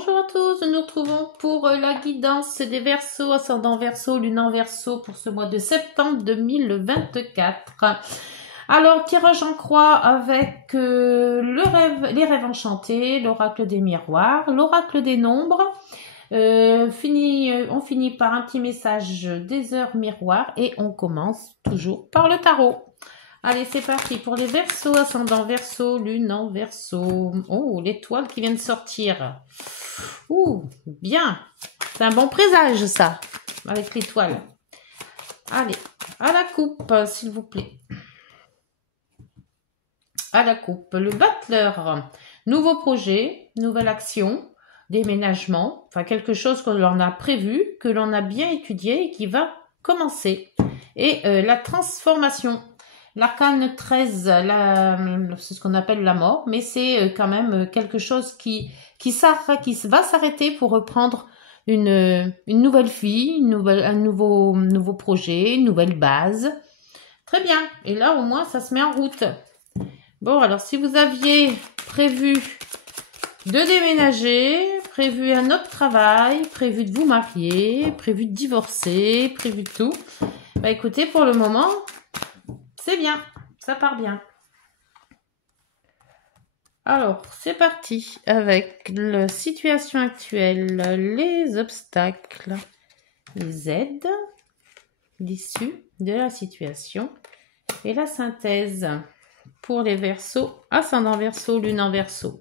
Bonjour à tous, nous nous retrouvons pour la guidance des Verseaux, ascendant Verseau, lune en Verseau pour ce mois de septembre 2024. Alors, tirage en croix avec les rêves enchantés, l'oracle des miroirs, l'oracle des nombres. On finit par un petit message des heures miroirs et on commence toujours par le tarot. Allez, c'est parti pour les Verseaux, ascendant Verseau, lune en Verseau. Oh, l'étoile qui vient de sortir. Ouh, bien. C'est un bon présage, ça, avec l'étoile. Allez, à la coupe, s'il vous plaît. À la coupe, le battleur. Nouveau projet, nouvelle action, déménagement, enfin quelque chose que l'on a prévu, que l'on a bien étudié et qui va commencer. Et la transformation. L'arcane 13, c'est ce qu'on appelle la mort, mais c'est quand même quelque chose qui va s'arrêter pour reprendre une nouvelle vie, un nouveau projet, une nouvelle base. Très bien. Et là, au moins, ça se met en route. Bon, alors, si vous aviez prévu de déménager, prévu un autre travail, prévu de vous marier, prévu de divorcer, prévu de tout, bah écoutez, pour le moment, c'est bien, ça part bien. Alors, c'est parti avec la situation actuelle, les obstacles, les aides, l'issue de la situation et la synthèse pour les Verseaux, ascendant Verseau, lune en Verseau.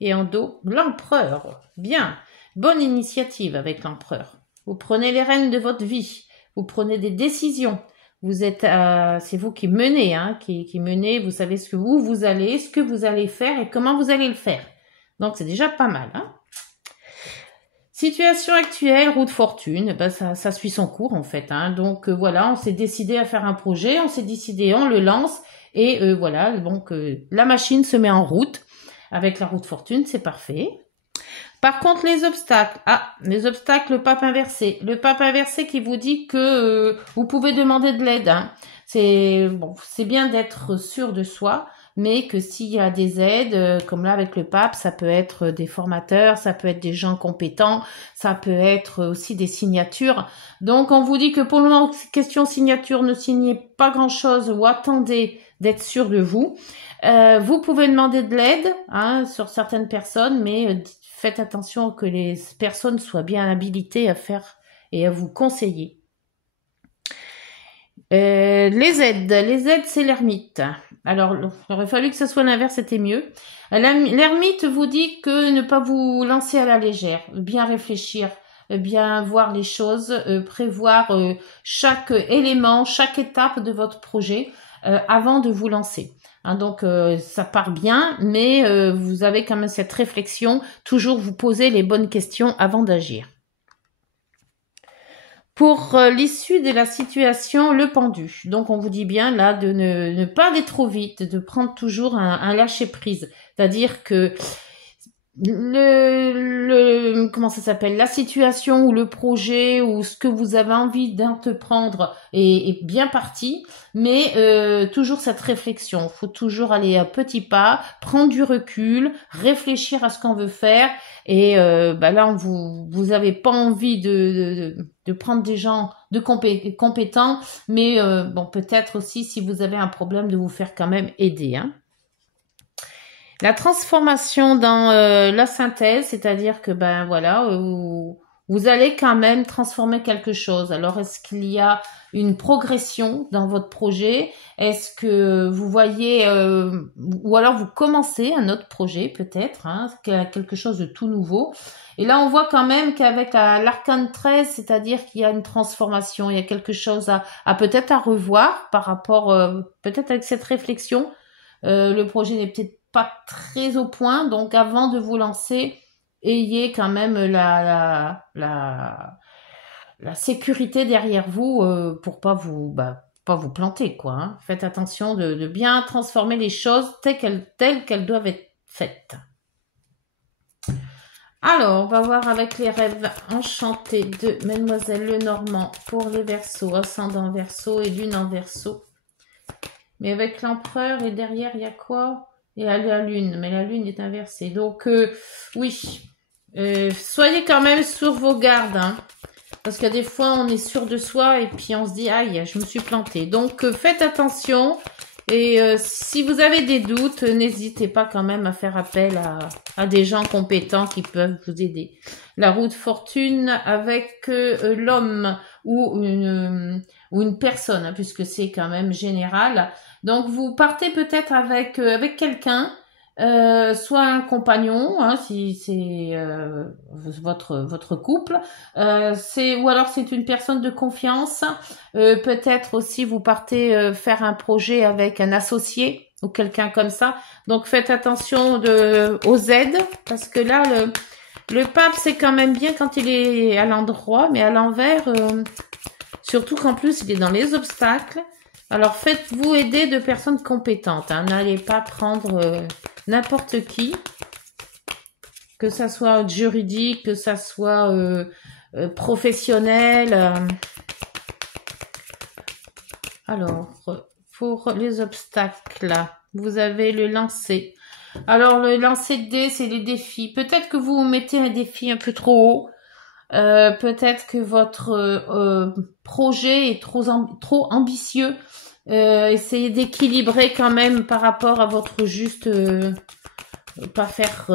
Et en dos, l'empereur. Bien, bonne initiative avec l'empereur. Vous prenez les rênes de votre vie, vous prenez des décisions. Vous êtes, c'est vous qui menez, qui menez. Vous savez où vous allez, ce que vous allez faire et comment vous allez le faire. Donc c'est déjà pas mal. Situation actuelle, roue de fortune, ça suit son cours en fait. Donc voilà, on s'est décidé à faire un projet, on s'est décidé, on le lance et voilà. Donc la machine se met en route avec la roue de fortune, c'est parfait. Par contre, les obstacles. Les obstacles, le pape inversé. Le pape inversé qui vous dit que vous pouvez demander de l'aide. C'est bien d'être sûr de soi, mais que s'il y a des aides, comme là avec le pape, ça peut être des formateurs, ça peut être des gens compétents, ça peut être aussi des signatures. Donc, on vous dit que pour le moment, question signature, ne signez pas grand-chose ou attendez d'être sûr de vous. Vous pouvez demander de l'aide sur certaines personnes, mais faites attention que les personnes soient bien habilitées à faire et à vous conseiller. Les aides, c'est l'ermite. Alors, il aurait fallu que ce soit l'inverse, c'était mieux. L'ermite vous dit que ne pas vous lancer à la légère, bien réfléchir, bien voir les choses, prévoir chaque élément, chaque étape de votre projet avant de vous lancer. Donc ça part bien, mais vous avez quand même cette réflexion, toujours vous poser les bonnes questions avant d'agir. Pour l'issue de la situation, le pendu. Donc on vous dit bien là de ne pas aller trop vite, de prendre toujours un lâcher-prise. C'est-à-dire que comment ça s'appelle, la situation ou le projet ou ce que vous avez envie d'entreprendre est bien parti, mais toujours cette réflexion. Faut toujours aller à petits pas, prendre du recul, réfléchir à ce qu'on veut faire et là vous avez pas envie de prendre des gens de compétents, mais peut-être aussi si vous avez un problème de vous faire quand même aider. La transformation dans la synthèse, c'est-à-dire que vous allez quand même transformer quelque chose. Alors est-ce qu'il y a une progression dans votre projet? Est-ce que vous voyez ou alors vous commencez un autre projet peut-être, quelque chose de tout nouveau. Et là on voit quand même qu'avec l'arcane 13, c'est-à-dire qu'il y a une transformation, il y a quelque chose à peut-être à revoir par rapport peut-être avec cette réflexion. Le projet n'est peut-être pas très au point, donc avant de vous lancer, ayez quand même la sécurité derrière vous pour pas vous planter quoi. Faites attention de bien transformer les choses telles qu'elles doivent être faites. Alors, on va voir avec les rêves enchantés de Mademoiselle Lenormand pour les Verseaux, ascendant Verseau et lune en Verseau. Mais avec l'empereur et derrière, il y a quoi? Et la lune, mais la lune est inversée. Donc, oui, Soyez quand même sur vos gardes, hein, parce que des fois on est sûr de soi et puis on se dit aïe, je me suis plantée. Donc faites attention et si vous avez des doutes, n'hésitez pas quand même à faire appel à des gens compétents qui peuvent vous aider. La roue de fortune avec l'homme ou une personne, hein, puisque c'est quand même général. Donc vous partez peut-être avec quelqu'un. Soit un compagnon, hein, si c'est votre couple, ou alors c'est une personne de confiance. Peut-être aussi vous partez faire un projet avec un associé ou quelqu'un comme ça. Donc faites attention aux aides parce que là le pape c'est quand même bien quand il est à l'endroit, mais à l'envers, surtout qu'en plus il est dans les obstacles. Alors faites-vous aider de personnes compétentes, hein. N'allez pas prendre n'importe qui, que ça soit juridique, que ça soit professionnel. Alors, pour les obstacles, vous avez le lancer. Alors, le lancer de dés, c'est les défis. Peut-être que vous mettez un défi un peu trop haut. Peut-être que votre projet est trop ambitieux. Essayez d'équilibrer quand même par rapport à votre juste... pas faire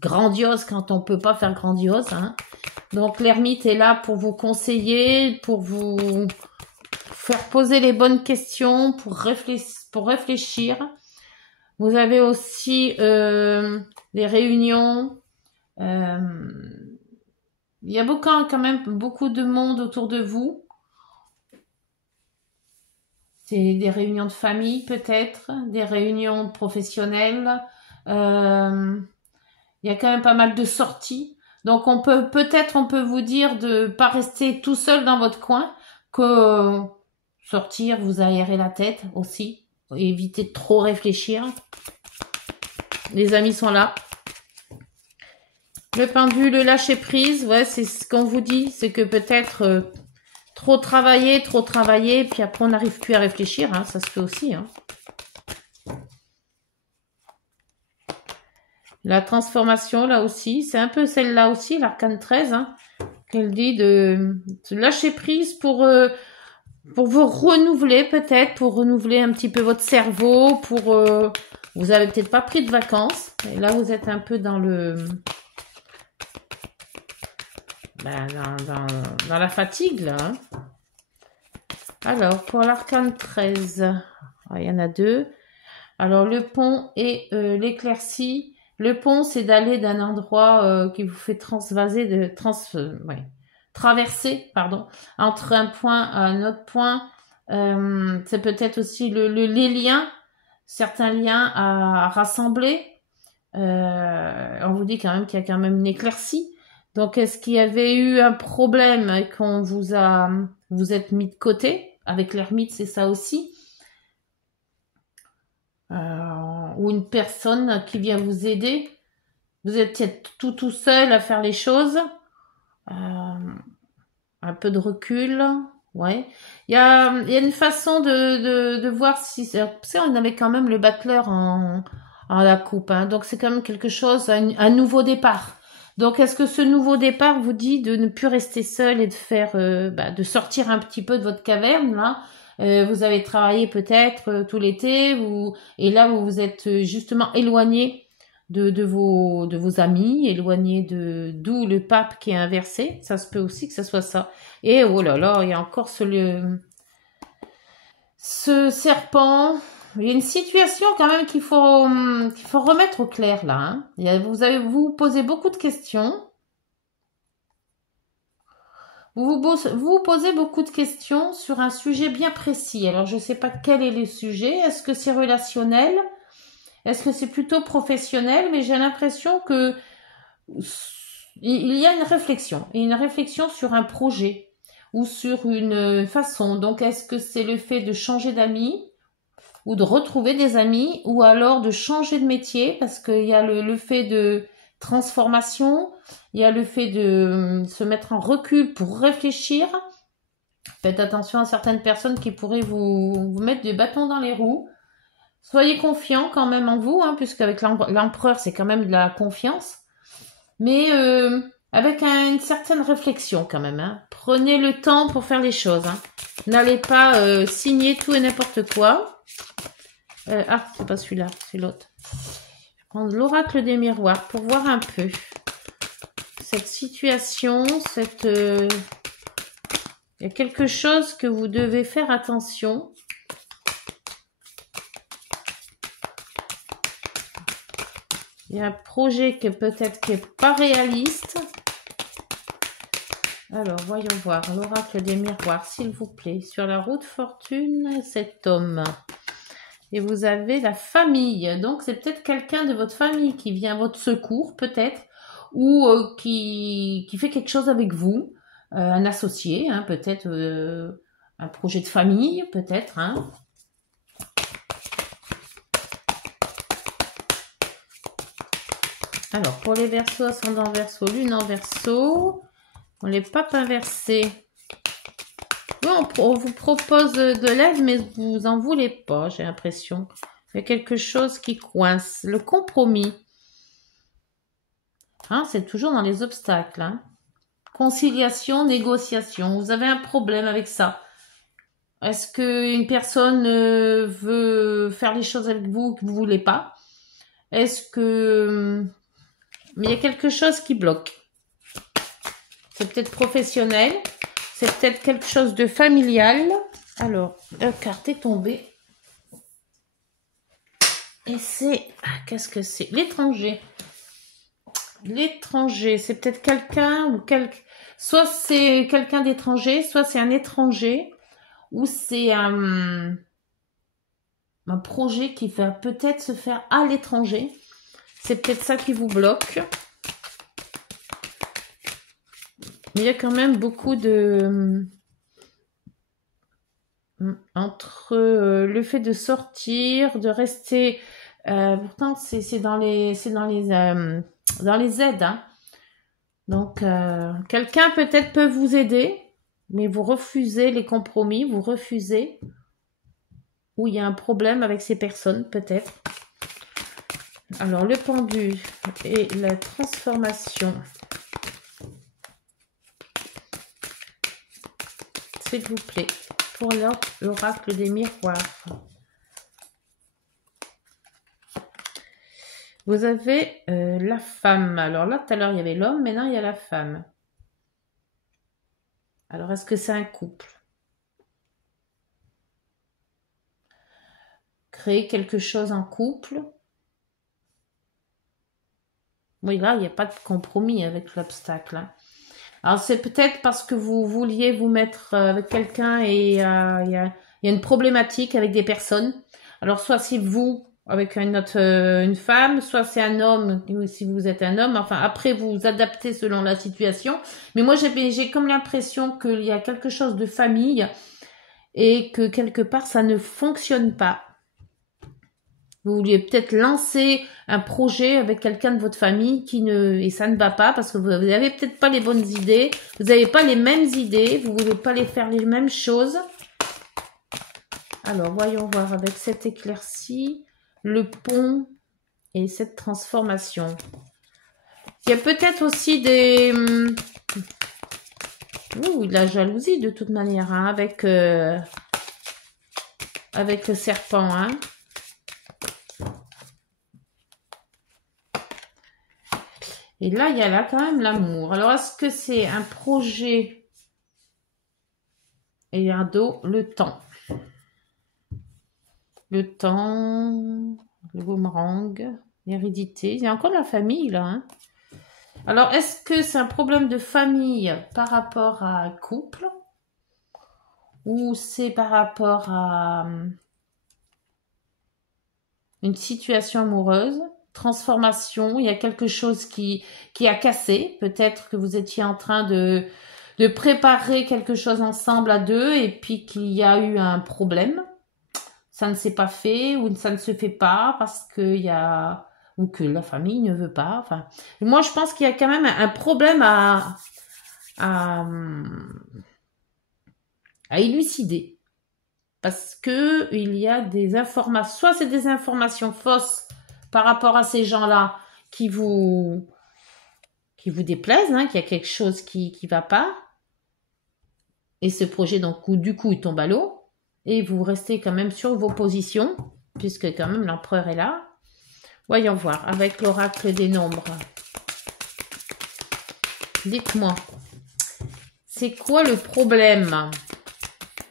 grandiose quand on peut pas faire grandiose, hein. Donc l'ermite est là pour vous conseiller, pour vous faire poser les bonnes questions, pour réfléchir. Vous avez aussi les réunions. Il y a quand même beaucoup de monde autour de vous. C'est des réunions de famille peut-être, des réunions professionnelles. Il y a quand même pas mal de sorties. Donc on peut vous dire de pas rester tout seul dans votre coin, que sortir, vous aérez la tête aussi. Évitez de trop réfléchir. Les amis sont là. Le pendule, le lâcher prise, ouais, c'est ce qu'on vous dit, c'est que peut-être trop travailler, puis après on n'arrive plus à réfléchir, hein, ça se fait aussi, hein. La transformation, là aussi, c'est un peu celle-là aussi, l'arcane 13, hein, qu'elle dit de lâcher prise pour vous renouveler peut-être, pour renouveler un petit peu votre cerveau, vous avez peut-être pas pris de vacances, et là vous êtes un peu dans dans la fatigue, là, hein. Alors, pour l'arcane 13, il y en a deux. Alors, le pont et l'éclaircie. Le pont, c'est d'aller d'un endroit qui vous fait traverser, pardon, entre un point à un autre point. C'est peut-être aussi les liens, certains liens à rassembler. On vous dit quand même qu'il y a quand même une éclaircie. Donc, est-ce qu'il y avait eu un problème et qu'on vous êtes mis de côté? Avec l'ermite, c'est ça aussi. Ou une personne qui vient vous aider. Vous êtes peut-être tout seul à faire les choses. Un peu de recul. Ouais. Il y a une façon de voir si... on avait quand même le battleur en la coupe, hein. Donc, c'est quand même quelque chose, un nouveau départ. Donc, est-ce que ce nouveau départ vous dit de ne plus rester seul et de faire, de sortir un petit peu de votre caverne, là? Vous avez travaillé peut-être tout l'été, et là vous vous êtes justement éloigné de vos amis, éloigné d'où le pape qui est inversé. Ça se peut aussi que ça soit ça. Et oh là là, il y a encore ce serpent. Il y a une situation quand même qu'il faut remettre au clair là, hein. Vous posez beaucoup de questions. Vous posez beaucoup de questions sur un sujet bien précis. Alors, je ne sais pas quel est le sujet. Est-ce que c'est relationnel? Est-ce que c'est plutôt professionnel? Mais j'ai l'impression que il y a une réflexion sur un projet ou sur une façon. Donc, est-ce que c'est le fait de changer d'amis ou de retrouver des amis ou alors de changer de métier parce qu'il y a le fait de transformation, il y a le fait de se mettre en recul pour réfléchir. Faites attention à certaines personnes qui pourraient vous mettre des bâtons dans les roues. Soyez confiants quand même en vous, hein, puisqu'avec l'empereur, c'est quand même de la confiance. mais avec une certaine réflexion quand même. Hein. Prenez le temps pour faire les choses. Hein. N'allez pas signer tout et n'importe quoi. Ah, c'est pas celui-là, c'est l'autre. Je vais prendre l'oracle des miroirs pour voir un peu cette situation, il y a quelque chose que vous devez faire attention. Il y a un projet qui peut-être qui est pas réaliste. Alors, voyons voir. L'oracle des miroirs, s'il vous plaît. Sur la route fortune, cet homme. Et vous avez la famille. Donc, c'est peut-être quelqu'un de votre famille qui vient à votre secours, peut-être. Ou qui fait quelque chose avec vous. Un associé, hein, peut-être un projet de famille, peut-être. Hein. Alors, pour les Verseaux, ascendant Verseau, lune en Verseau, on les papes inversés. Oui, on vous propose de l'aide, mais vous en voulez pas, j'ai l'impression. Il y a quelque chose qui coince. Le compromis. Hein, c'est toujours dans les obstacles. Hein. Conciliation, négociation. Vous avez un problème avec ça. Est-ce qu'une personne veut faire les choses avec vous que vous ne voulez pas? Est-ce que... Mais il y a quelque chose qui bloque. C'est peut-être professionnel. C'est peut-être quelque chose de familial. Alors, la carte est tombée. Et c'est... Ah, qu'est-ce que c'est? L'étranger. L'étranger, c'est peut-être quelqu'un ou soit c'est quelqu'un d'étranger, soit c'est un étranger, ou c'est un projet qui va peut-être se faire à l'étranger. C'est peut-être ça qui vous bloque. Mais il y a quand même beaucoup de... entre le fait de sortir, de rester... pourtant, c'est dans les aides. Hein. Donc, quelqu'un peut-être peut vous aider, mais vous refusez les compromis, vous refusez. Ou il y a un problème avec ces personnes, peut-être. Alors, le pendu et la transformation. S'il vous plaît, pour l'oracle des miroirs. Vous avez la femme. Alors là, tout à l'heure, il y avait l'homme. Maintenant, il y a la femme. Alors, est-ce que c'est un couple? Créer quelque chose en couple? Oui, là, il n'y a pas de compromis avec l'obstacle. Hein. Alors, c'est peut-être parce que vous vouliez vous mettre avec quelqu'un et il y a une problématique avec des personnes. Alors, soit c'est vous avec une femme, soit c'est un homme, si vous êtes un homme. Enfin, après, vous vous adaptez selon la situation. Mais moi, j'ai comme l'impression qu'il y a quelque chose de famille et que quelque part, ça ne fonctionne pas. Vous vouliez peut-être lancer un projet avec quelqu'un de votre famille et ça ne va pas parce que vous n'avez peut-être pas les bonnes idées, vous n'avez pas les mêmes idées, vous ne voulez pas les faire les mêmes choses. Alors, voyons voir avec cette éclaircie, le pont et cette transformation. Il y a peut-être aussi de la jalousie de toute manière, hein, avec le serpent, hein. Et là, il y a là quand même l'amour. Alors, est-ce que c'est un projet et un dos, le temps? Le temps, le boomerang, l'hérédité. Il y a encore de la famille, là. Hein. Alors, est-ce que c'est un problème de famille par rapport à un couple? Ou c'est par rapport à une situation amoureuse? Transformation, il y a quelque chose qui a cassé. Peut-être que vous étiez en train de préparer quelque chose ensemble à deux et puis qu'il y a eu un problème. Ça ne s'est pas fait ou ça ne se fait pas parce ou que la famille ne veut pas. Enfin, moi, je pense qu'il y a quand même un problème à élucider parce que il y a des informations. Soit c'est des informations fausses par rapport à ces gens-là qui vous qui vous déplaisent, hein, qu'il y a quelque chose qui va pas. Et ce projet, donc, du coup, il tombe à l'eau. Et vous restez quand même sur vos positions, puisque quand même l'empereur est là. Voyons voir, avec l'oracle des nombres. Dites-moi, c'est quoi le problème?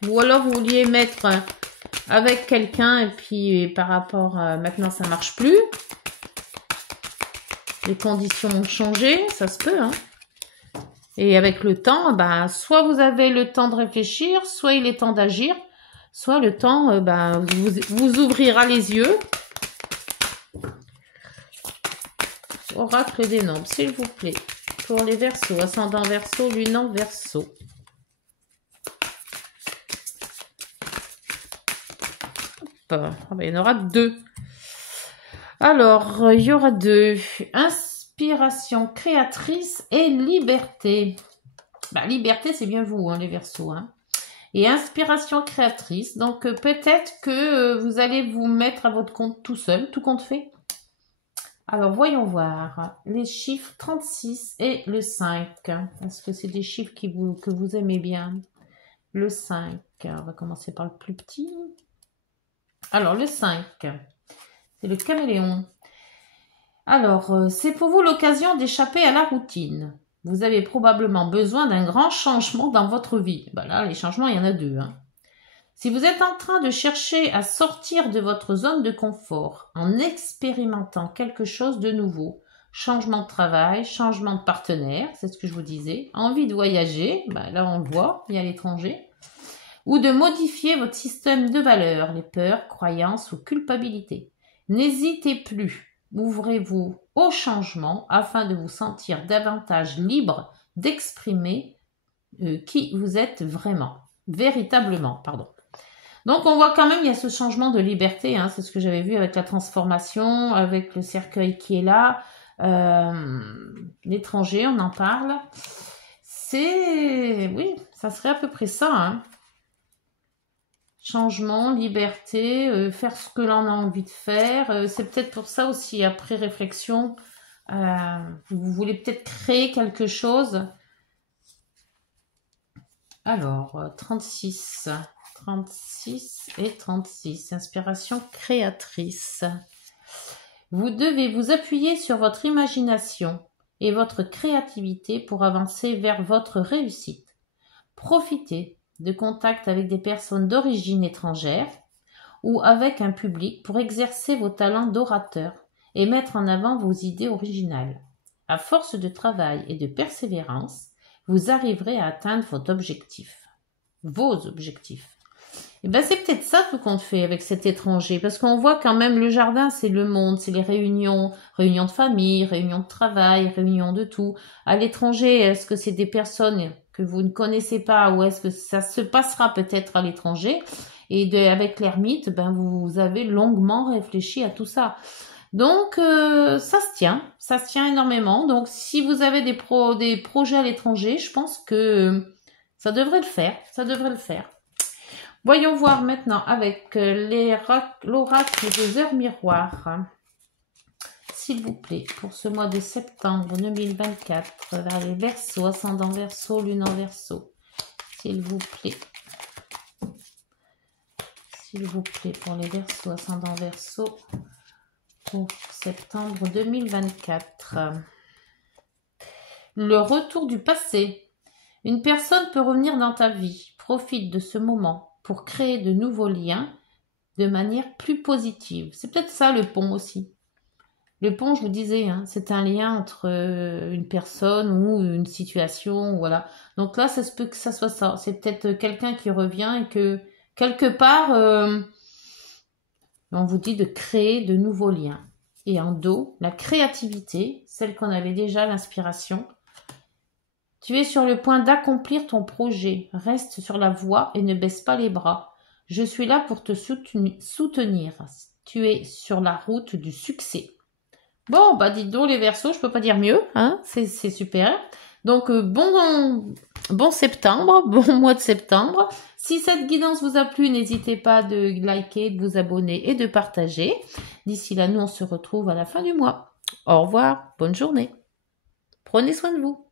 Ou alors vous vouliez mettre avec quelqu'un et puis par rapport à maintenant ça marche plus. Les conditions ont changé, ça se peut, hein. Et avec le temps, ben, soit vous avez le temps de réfléchir, soit il est temps d'agir, soit le temps ben, vous ouvrira les yeux. Oracle des nombres, s'il vous plaît. Pour les Verseaux, ascendant Verseau, lune en Verseau. Ah ben, il y en aura 2. Alors, il y aura 2. Inspiration créatrice et liberté. Bah, liberté, c'est bien vous, hein, les Verseaux. Hein. Et inspiration créatrice. Donc, peut-être que vous allez vous mettre à votre compte tout seul, tout compte fait. Alors, voyons voir. Les chiffres 36 et le 5. Est-ce que c'est des chiffres que vous aimez bien? Le 5. On va commencer par le plus petit. Alors, le 5. C'est le caméléon. Alors, c'est pour vous l'occasion d'échapper à la routine. Vous avez probablement besoin d'un grand changement dans votre vie. Ben là, les changements, il y en a 2. Hein. Si vous êtes en train de chercher à sortir de votre zone de confort en expérimentant quelque chose de nouveau, changement de travail, changement de partenaire, c'est ce que je vous disais, envie de voyager, ben là on le voit, il y a l'étranger, ou de modifier votre système de valeurs, les peurs, croyances ou culpabilités. N'hésitez plus. Ouvrez-vous au changement afin de vous sentir davantage libre d'exprimer qui vous êtes véritablement. Donc on voit quand même il y a ce changement de liberté, hein, c'est ce que j'avais vu avec la transformation, avec le cercueil qui est là, l'étranger, on en parle. Oui, ça serait à peu près ça. Hein. Changement, liberté, faire ce que l'on a envie de faire. C'est peut-être pour ça aussi, après réflexion, vous voulez peut-être créer quelque chose. Alors, 36 et 36, inspiration créatrice. Vous devez vous appuyer sur votre imagination et votre créativité pour avancer vers votre réussite. Profitez de contacts avec des personnes d'origine étrangère ou avec un public pour exercer vos talents d'orateur et mettre en avant vos idées originales. À force de travail et de persévérance, vous arriverez à atteindre vos objectifs. Et ben c'est peut-être ça tout compte fait avec cet étranger, parce qu'on voit quand même le jardin, c'est le monde, c'est les réunions de famille, réunions de travail, réunions de tout. À l'étranger, est-ce que c'est des personnes que vous ne connaissez pas ou est-ce que ça se passera peut-être à l'étranger? Et avec l'ermite, ben vous avez longuement réfléchi à tout ça. Donc ça se tient énormément. Donc si vous avez des projets à l'étranger, je pense que ça devrait le faire. Voyons voir maintenant avec l'oracle des heures miroirs. S'il vous plaît, pour ce mois de septembre 2024, vers les Verseaux, ascendant Verseau, lune en Verseau. S'il vous plaît. S'il vous plaît, pour les Verseaux, ascendant Verseau, pour septembre 2024. Le retour du passé. Une personne peut revenir dans ta vie. Profite de ce moment pour créer de nouveaux liens de manière plus positive. C'est peut-être ça le pont aussi. Le pont, je vous disais, hein, c'est un lien entre une personne ou une situation, voilà. Donc là, ça se peut que ça soit ça. C'est peut-être quelqu'un qui revient et que quelque part, on vous dit de créer de nouveaux liens. Et en dos, la créativité, celle qu'on avait déjà, l'inspiration. Tu es sur le point d'accomplir ton projet. Reste sur la voie et ne baisse pas les bras. Je suis là pour te soutenir. Tu es sur la route du succès. Bon, bah dites donc les Verseaux, je peux pas dire mieux, hein, c'est super. Donc bon septembre, bon mois de septembre. Si cette guidance vous a plu, n'hésitez pas de liker, de vous abonner et de partager. D'ici là, nous on se retrouve à la fin du mois. Au revoir, bonne journée. Prenez soin de vous.